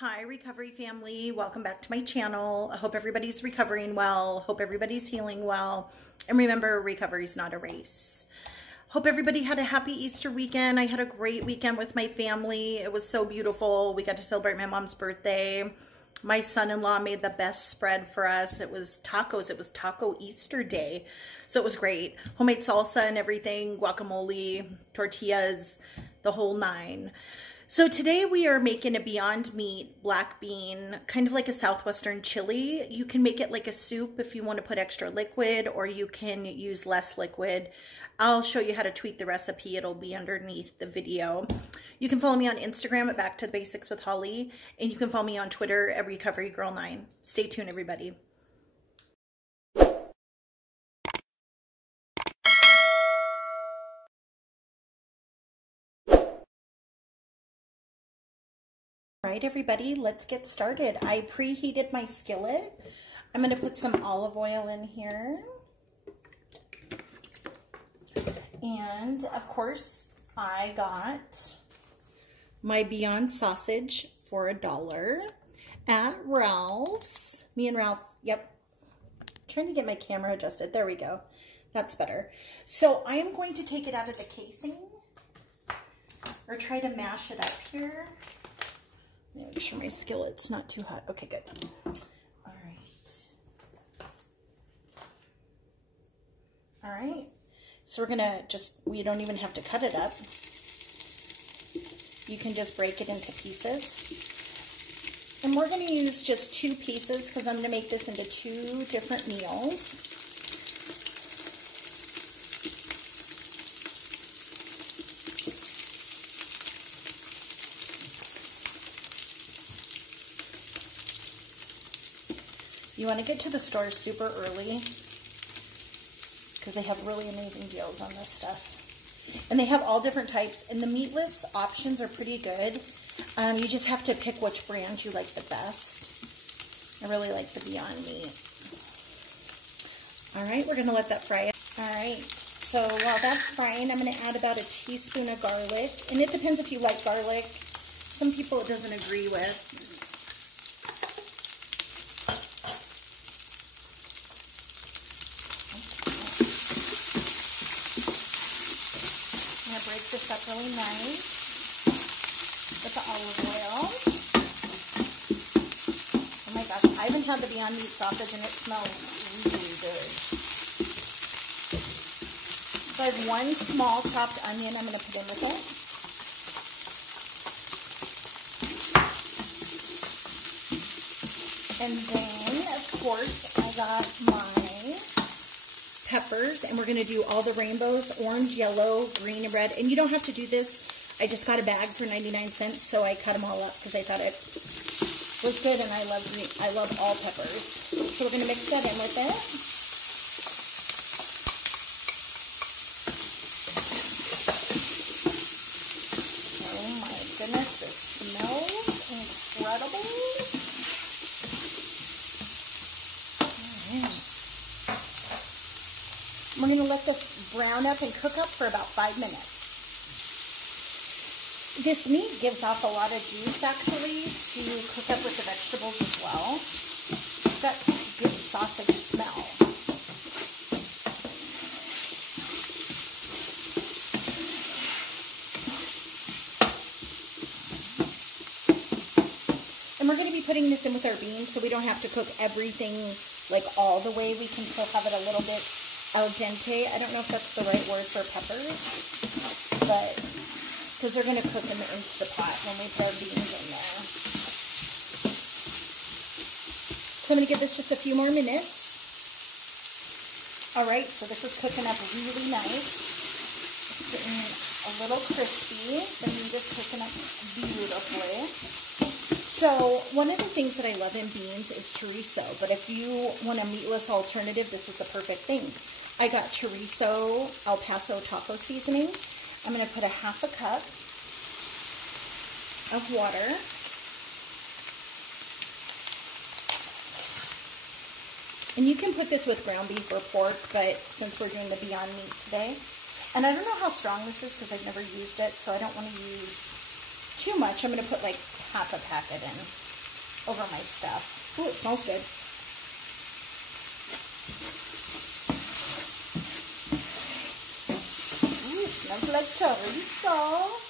Hi recovery family, welcome back to my channel. I hope everybody's recovering well, hope everybody's healing well, and remember, recovery is not a race. Hope everybody had a happy Easter weekend. I had a great weekend with my family. It was so beautiful. We got to celebrate my mom's birthday. My son-in-law made the best spread for us. It was tacos. It was Taco Easter Day, so it was great. Homemade salsa and everything, guacamole, tortillas, the whole nine. So today we are making a Beyond Meat black bean, kind of like a Southwestern chili. You can make it like a soup if you want to put extra liquid, or you can use less liquid. I'll show you how to tweak the recipe. It'll be underneath the video. You can follow me on Instagram at Back to the Basics with Holly, and you can follow me on Twitter at RecoveryGirl9. Stay tuned, everybody. All right, everybody, let's get started. I preheated my skillet. I'm going to put some olive oil in here. And, of course, I got my Beyond sausage for $1 at Ralph's. Me and Ralph, yep. Trying to get my camera adjusted. There we go. That's better. So I am going to take it out of the casing, or try to mash it up here. Make sure my skillet's not too hot. Okay, good. All right. So we're gonna we don't even have to cut it up. You can just break it into pieces. And we're gonna use just 2 pieces because I'm gonna make this into 2 different meals. You want to get to the store super early because they have really amazing deals on this stuff. And they have all different types, and the meatless options are pretty good. You just have to pick which brand you like the best. I really like the Beyond Meat. All right, we're going to let that fry. All right, so while that's frying, I'm going to add about a teaspoon of garlic. And it depends if you like garlic. Some people it doesn't agree with. Break this up really nice with the olive oil. Oh my gosh, I haven't had the Beyond Meat sausage and it smells really good. So I have 1 small chopped onion I'm going to put in with it. And then, of course, I got my peppers, and we're going to do all the rainbows: orange, yellow, green, and red. And you don't have to do this. I just got a bag for 99 cents, so I cut them all up because I thought it was good, and I love all peppers. So we're going to mix that in with it. Oh my goodness, this smells incredible. We're going to let this brown up and cook up for about 5 minutes. This meat gives off a lot of juice, actually, to cook up with the vegetables as well. It's got good sausage smell. And we're going to be putting this in with our beans, so we don't have to cook everything like all the way. We can still have it a little bit al dente. I don't know if that's the right word for peppers, but because they're going to cook in the Instapot when we put our beans in there. So I'm going to give this just a few more minutes. All right, so this is cooking up really nice. It's getting a little crispy. The meat is cooking up beautifully. So one of the things that I love in beans is chorizo, but if you want a meatless alternative, this is the perfect thing. I got chorizo El Paso taco seasoning. I'm going to put a ½ cup of water. And you can put this with ground beef or pork, but since we're doing the Beyond Meat today, and I don't know how strong this is because I've never used it, so I don't want to use too much. I'm going to put like half a packet in. over my stuff. Ooh, it smells good. Ooh, it smells like chorizo.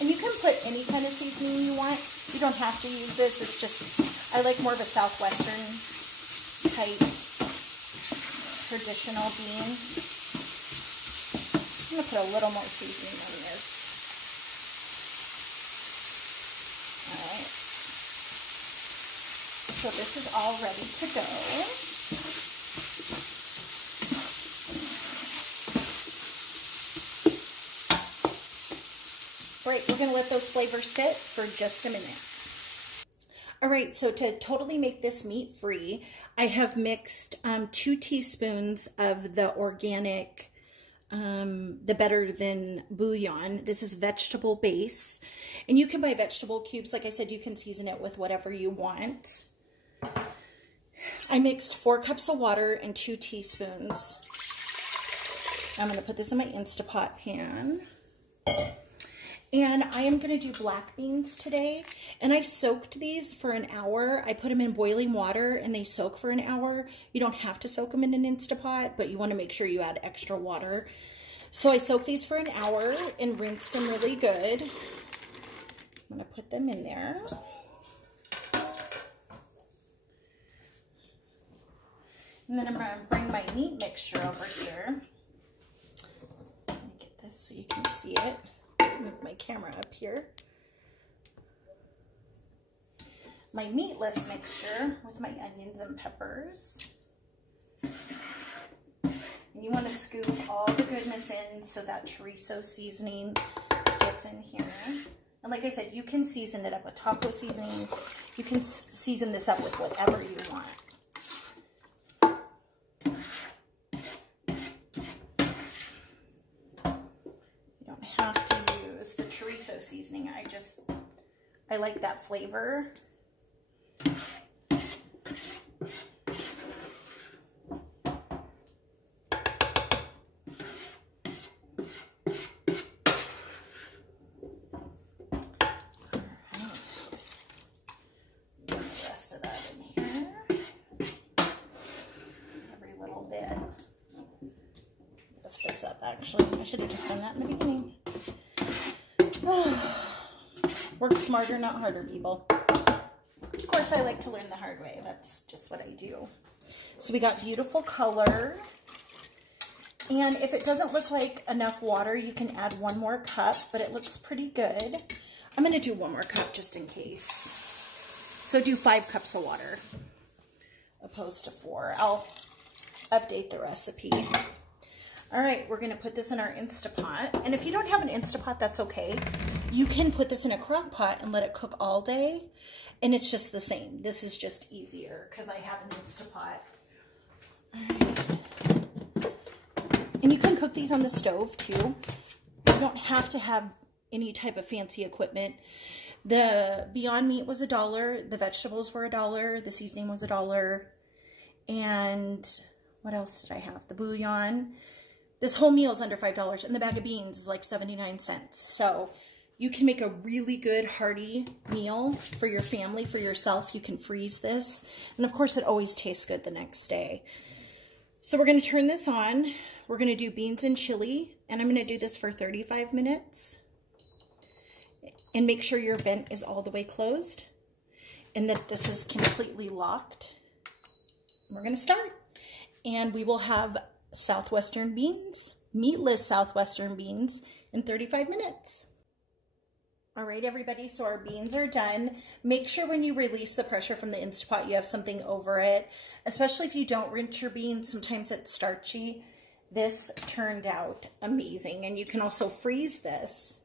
And you can put any kind of seasoning you want. You don't have to use this. It's just, I like more of a Southwestern type traditional bean. I'm going to put a little more seasoning on this. Alright. So this is all ready to go. Right, we're going to let those flavors sit for just a minute. Alright, so to totally make this meat free, I have mixed 2 teaspoons of the organic, the Better Than bouillon. This is vegetable base. And you can buy vegetable cubes. Like I said, you can season it with whatever you want. I mixed 4 cups of water and 2 teaspoons. I'm going to put this in my Instapot pan. And I am going to do black beans today. And I soaked these for an hour. I put them in boiling water and they soak for an hour. You don't have to soak them in an Instapot, but you want to make sure you add extra water. So I soaked these for an hour and rinsed them really good. I'm going to put them in there. And then I'm going to bring my meat mixture over here. Let me get this so you can see it. Move my camera up here. My meatless mixture with my onions and peppers. And you want to scoop all the goodness in so that chorizo seasoning gets in here. And like I said, you can season it up with taco seasoning. You can season this up with whatever you want. You don't have to use the chorizo seasoning. I like that flavor. Actually, I should have just done that in the beginning. Work smarter, not harder, people. Of course, I like to learn the hard way. That's just what I do. So we got beautiful color. And if it doesn't look like enough water, you can add 1 more cup, but it looks pretty good. I'm going to do 1 more cup just in case. So do 5 cups of water opposed to 4. I'll update the recipe. All right, we're going to put this in our Instapot. And if you don't have an Instapot, that's okay. You can put this in a crock pot and let it cook all day. And it's just the same. This is just easier because I have an Instapot. All right. And you can cook these on the stove too. You don't have to have any type of fancy equipment. The Beyond Meat was $1. The vegetables were $1. The seasoning was $1. And what else did I have? The bouillon. This whole meal is under $5, and the bag of beans is like 79 cents. So you can make a really good hearty meal for your family, for yourself. You can freeze this. And of course, it always tastes good the next day. So we're going to turn this on. We're going to do beans and chili, and I'm going to do this for 35 minutes. And make sure your vent is all the way closed and that this is completely locked. We're going to start. And we will have Southwestern beans, meatless Southwestern beans, in 35 minutes. All right, everybody, so our beans are done. Make sure when you release the pressure from the Instapot, you have something over it, especially if you don't rinse your beans. Sometimes it's starchy. This turned out amazing, and you can also freeze this.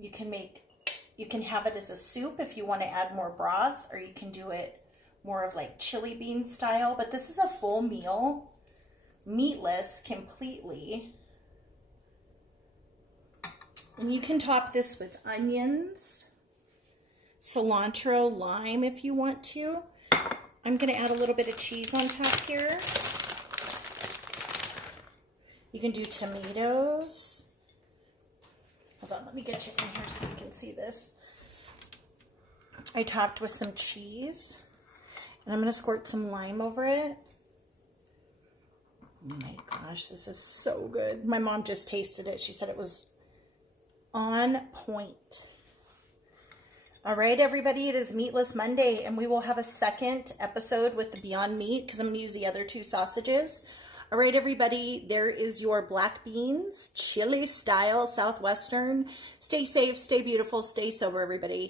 You can have it as a soup if you want to add more broth, or you can do it more of like chili bean style, but this is a full meal, meatless completely. And you can top this with onions, cilantro, lime if you want to. I'm going to add a little bit of cheese on top here. You can do tomatoes. Hold on, let me get you in here so you can see this. I topped with some cheese. And I'm going to squirt some lime over it. Oh my gosh, this is so good. My mom just tasted it. She said it was on point. All right, everybody, it is Meatless Monday, and we will have a second episode with the Beyond Meat because I'm going to use the other 2 sausages. All right, everybody, there is your black beans, chili style Southwestern. Stay safe, stay beautiful, stay sober, everybody.